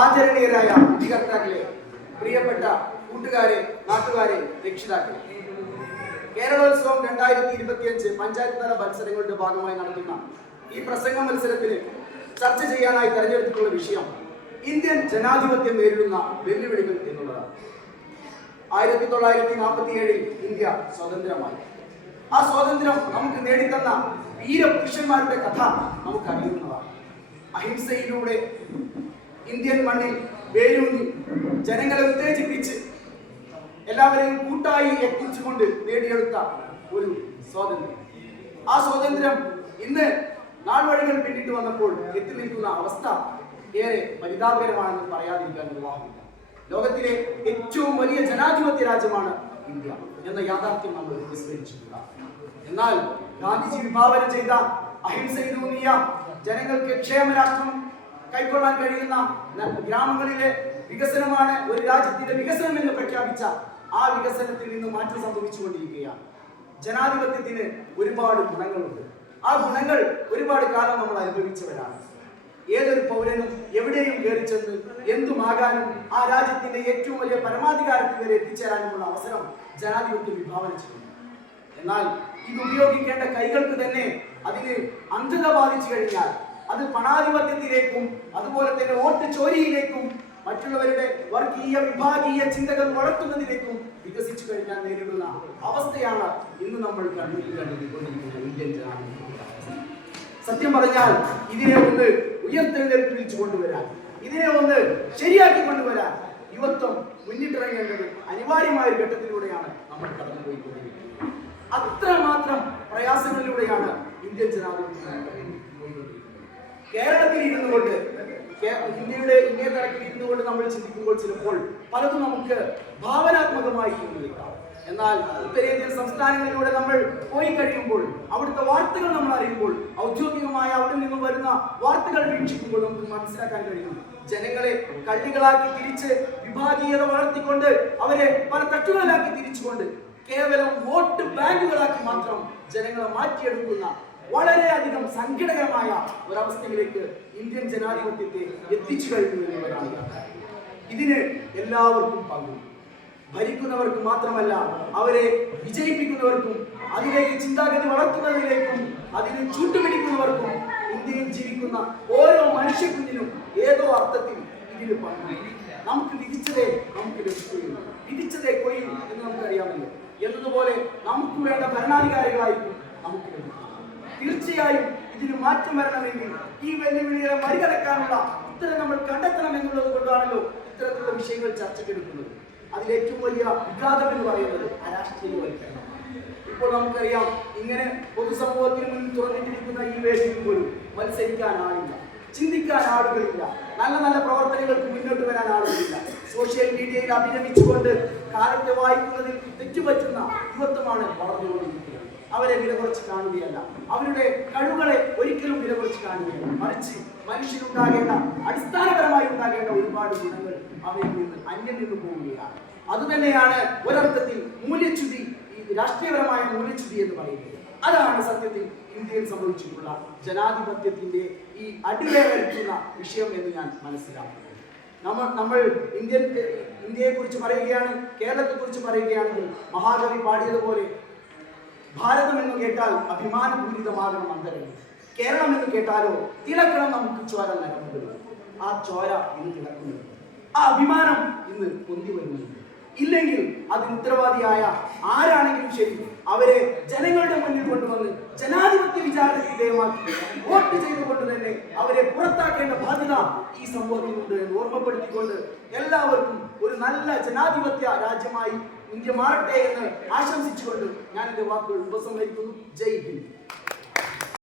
ആദരണീയരായ വിധികർത്താക്കളെ, പ്രിയപ്പെട്ട കൂട്ടുകാരെ, നാട്ടുകാരെ, രക്ഷിതാക്കളെ, കേരളോത്സവം 2025 പഞ്ചായത്ത് തല മത്സരങ്ങളുടെ ഭാഗമായി നടത്തുന്ന ഈ പ്രസംഗ മത്സരത്തിന് ചർച്ച ചെയ്യാനായി തെരഞ്ഞെടുത്തിട്ടുള്ള വിഷയം ഇന്ത്യൻ ജനാധിപത്യം നേരിടുന്ന വെല്ലുവിളികൾ എന്നുള്ളതാണ്. 1947 ഇന്ത്യ സ്വതന്ത്രമായി. ആ സ്വാതന്ത്ര്യം നമുക്ക് നേടിത്തന്ന വീരപുരുഷന്മാരുടെ കഥ നമുക്കറിയുന്നതാണ്. അഹിംസയിലൂടെ ഇന്ത്യൻ മണ്ണിൽ വേരൂന്നി ജനങ്ങളെ ഉത്തേജിപ്പിച്ച് എല്ലാവരെയും കൂട്ടായി എത്തിച്ചുകൊണ്ട് നേടിയെടുത്ത ഒരു സ്വാതന്ത്ര്യം. ആ സ്വാതന്ത്ര്യം ഇന്ന് നാൾവഴികൾ പിന്നിട്ട് വന്നപ്പോൾ എത്തി നിൽക്കുന്ന അവസ്ഥ ഏറെ പരിതാപകരമാണെന്ന് പറയാതിരിക്കാൻ നിർവാഹമില്ല. ലോകത്തിലെ ഏറ്റവും വലിയ ജനാധിപത്യ രാജ്യമാണ് ഇന്ത്യ എന്ന യാഥാർത്ഥ്യം നമ്മൾ വിസ്മരിച്ചിട്ടില്ല. എന്നാൽ ഗാന്ധിജി വിഭാവന ചെയ്ത അഹിംസയിലൂന്നിയ ജനങ്ങൾക്ക് ക്ഷേമരാഷ്ട്രം കൈക്കൊള്ളാൻ കഴിയുന്ന ഗ്രാമങ്ങളിലെ വികസനമാണ് ഒരു രാജ്യത്തിന്റെ വികസനം എന്ന് പ്രഖ്യാപിച്ച ആ വികസനത്തിൽ നിന്ന് മാറ്റം സംഭവിച്ചുകൊണ്ടിരിക്കുകയാണ്. ജനാധിപത്യത്തിന് ഒരുപാട് ഗുണങ്ങളുണ്ട്. ആ ഗുണങ്ങൾ ഒരുപാട് കാലം നമ്മൾ അനുഭവിച്ചവരാണ്. ഏതൊരു പൗരനും എവിടെയും കയറി ചെന്ന് എന്തുമാകാനും ആ രാജ്യത്തിന്റെ ഏറ്റവും വലിയ പരമാധികാരത്തിൽ വരെ എത്തിച്ചേരാനുമുള്ള അവസരം ജനാധിപത്യം വിഭാവന ചെയ്യുന്നു. എന്നാൽ ഇത് ഉപയോഗിക്കേണ്ട കൈകൾക്ക് തന്നെ അതിന് അന്ധത ബാധിച്ചു കഴിഞ്ഞാൽ അത് പണാധിപത്യത്തിലേക്കും അതുപോലെ തന്നെ വോട്ട് ചോരിയിലേക്കും മറ്റുള്ളവരുടെ വർഗീയ വിഭാഗീയ ചിന്തകൾ വളർത്തുന്നതിലേക്കും വികസിച്ചു കഴിഞ്ഞാൽ നേരിടുന്ന അവസ്ഥയാണ് ഇന്ന് നമ്മൾ കണ്ടുകൊണ്ടിരിക്കുന്ന ഇന്ത്യൻ ജനാധിപത്യ. സത്യം പറഞ്ഞാൽ ഇതിനെ ഒന്ന് ഉയർത്തെഴുന്നേൽപ്പിച്ചു കൊണ്ടുവരാൻ, ഇതിനെ ഒന്ന് ശരിയാക്കി കൊണ്ടുവരാൻ യുവത്വം മുന്നിട്ടിറങ്ങേണ്ടത് അനിവാര്യമായ ഒരു ഘട്ടത്തിലൂടെയാണ് നമ്മൾ കടന്നുപോയിക്കൊണ്ടിരിക്കുന്നത്. അത്രമാത്രം പ്രയാസങ്ങളിലൂടെയാണ് ഇന്ത്യൻ ജനാധിപത്യം. കേരളത്തിൽ ഇരുന്നു കൊണ്ട് ഇന്ത്യ തലത്തിൽ ഇരുന്നു കൊണ്ട് നമ്മൾ ചിന്തിക്കുമ്പോൾ ചിലപ്പോൾ പലതും നമുക്ക് ഭാവനാത്മകമായി തോന്നിയേക്കാം. എന്നാൽ ഉത്തരേന്ത്യൻ സംസ്ഥാനങ്ങളിലൂടെ നമ്മൾ പോയി കഴിയുമ്പോൾ അവിടുത്തെ വാർത്തകൾ നമ്മൾ അറിയുമ്പോൾ ഔദ്യോഗികമായ അവിടെ നിന്നും വരുന്ന വാർത്തകൾ വീക്ഷിക്കുമ്പോൾ നമുക്ക് മനസ്സിലാക്കാൻ കഴിയും, ജനങ്ങളെ കള്ളികളാക്കി തിരിച്ച് വിഭാഗീയത വളർത്തിക്കൊണ്ട് അവരെ പല തട്ടുകളിലാക്കി തിരിച്ചുകൊണ്ട് കേവലം വോട്ട് ബാങ്കുകളാക്കി മാത്രം ജനങ്ങളെ മാറ്റിയെടുക്കുന്ന വളരെയധികം സങ്കടകരമായ ഒരവസ്ഥയിലേക്ക് ഇന്ത്യൻ ജനാധിപത്യത്തെ എത്തിച്ചു കഴിഞ്ഞു എന്നുള്ളതാണ്. ഇതിന് എല്ലാവർക്കും പങ്കുണ്ട്. ഭരിക്കുന്നവർക്ക് മാത്രമല്ല, അവരെ വിജയിപ്പിക്കുന്നവർക്കും അതിലേക്ക് ചിന്താഗതി വളർത്തുന്നതിലേക്കും അതിന് ചൂട്ടുപിടിക്കുന്നവർക്കും ഇന്ത്യയിൽ ജീവിക്കുന്ന ഓരോ മനുഷ്യക്കുഞ്ഞിനും ഏതോ അർത്ഥത്തിൽ ഇതിന് പങ്കുണ്ട്. നമുക്ക് വിധിച്ചതേ നമുക്ക് ലഭിക്കുകയുള്ളൂ, വിധിച്ചതേ കൊയ്യും എന്ന് നമുക്കറിയാമല്ലോ. എന്നതുപോലെ നമുക്ക് വേണ്ട ഭരണാധികാരികളായിരിക്കും നമുക്ക് ലഭിക്കും. തീർച്ചയായും ഇതിന് മാറ്റം വരണമെങ്കിൽ ഈ വെല്ലുവിളികളെ മറികടക്കാനുള്ള ഉത്തരം നമ്മൾ കണ്ടെത്തണം എന്നുള്ളത് കൊണ്ടാണല്ലോ ഇത്തരത്തിലുള്ള വിഷയങ്ങൾ ചർച്ചയ്ക്കെടുക്കുന്നത്. അതിലേറ്റവും വലിയ വിഘാതം എന്ന് പറയുന്നത് അരാഷ്ട്രീയവൽക്കരണം. ഇപ്പോൾ നമുക്കറിയാം, ഇങ്ങനെ പൊതുസമൂഹത്തിന് മുന്നിൽ തുറന്നിട്ടിരിക്കുന്ന ഈ വേദിയിൽ പോലും മത്സരിക്കാൻ ആളില്ല, ചിന്തിക്കാൻ ആളുകളില്ല, നല്ല നല്ല പ്രവർത്തനങ്ങൾക്ക് മുന്നോട്ട് വരാൻ ആളുകളില്ല. സോഷ്യൽ മീഡിയയിൽ അഭിനമിച്ചുകൊണ്ട് കാലത്തെ വായിക്കുന്നതിൽ തെറ്റുപറ്റുന്ന യുവത്വമാണ് വളർന്നുകൊണ്ടിരിക്കുന്നത്. അവരെ വില കുറച്ച് കാണുകയല്ല, അവരുടെ കഴിവുകളെ ഒരിക്കലും വില കുറച്ച് കാണുകയല്ല, മറിച്ച് മനുഷ്യനുണ്ടാകേണ്ട അടിസ്ഥാനപരമായി ഉണ്ടാകേണ്ട ഒരുപാട് ഗുണങ്ങൾ അവയിൽ നിന്ന് അന്യം നിന്ന് പോവുകയാണ്. അതുതന്നെയാണ് ഒരർത്ഥത്തിൽ മൂല്യച്യുതി, ഈ രാഷ്ട്രീയപരമായ മൂല്യച്യുതി എന്ന് പറയുന്നത്. അതാണ് സത്യത്തിൽ ഇന്ത്യയിൽ സംഭവിച്ചിട്ടുള്ള ജനാധിപത്യത്തിന്റെ ഈ അടിവേർ വരുത്തുന്ന വിഷയം എന്ന് ഞാൻ മനസ്സിലാക്കുന്നു. നമ്മൾ ഇന്ത്യയെ കുറിച്ച് പറയുകയാണ്, കേരളത്തെ കുറിച്ച് പറയുകയാണെങ്കിൽ മഹാകവി പാടിയതുപോലെ ഭാരതം എന്ന് കേട്ടാൽ അഭിമാനപൂരിതമാകണം അന്തരം, കേരളം എന്ന് കേട്ടാലോ തിളക്കണം നമുക്ക് ചോര നരമ്പുകൾ. ആ ചോര ഇന്ന് തിളക്കുന്നത്, ആ അഭിമാനം ഇന്ന് പൊന്തി വരുന്നുണ്ട്. ഇല്ലെങ്കിൽ അതിന് ഉത്തരവാദിയായ ആരാണെങ്കിലും ശരി, അവരെ ജനങ്ങളുടെ മുന്നിൽ കൊണ്ടുവന്ന് ജനാധിപത്യ വിചാരണയ്ക്ക് വിധേയമാക്കി വോട്ട് ചെയ്തുകൊണ്ട് തന്നെ അവരെ പുറത്താക്കേണ്ട ബാധ്യത ഈ സമൂഹത്തിനുണ്ട് എന്ന് ഓർമ്മപ്പെടുത്തിക്കൊണ്ട് എല്ലാവർക്കും ഒരു നല്ല ജനാധിപത്യ രാജ്യമായി ഇന്ത്യ മാറട്ടെ എന്ന് ആശംസിച്ചുകൊണ്ട് ഞാൻ എൻ്റെ വാക്കുകൾ ഉപസംഹരിക്കുന്നു. ജയ് ഹിന്ദ്.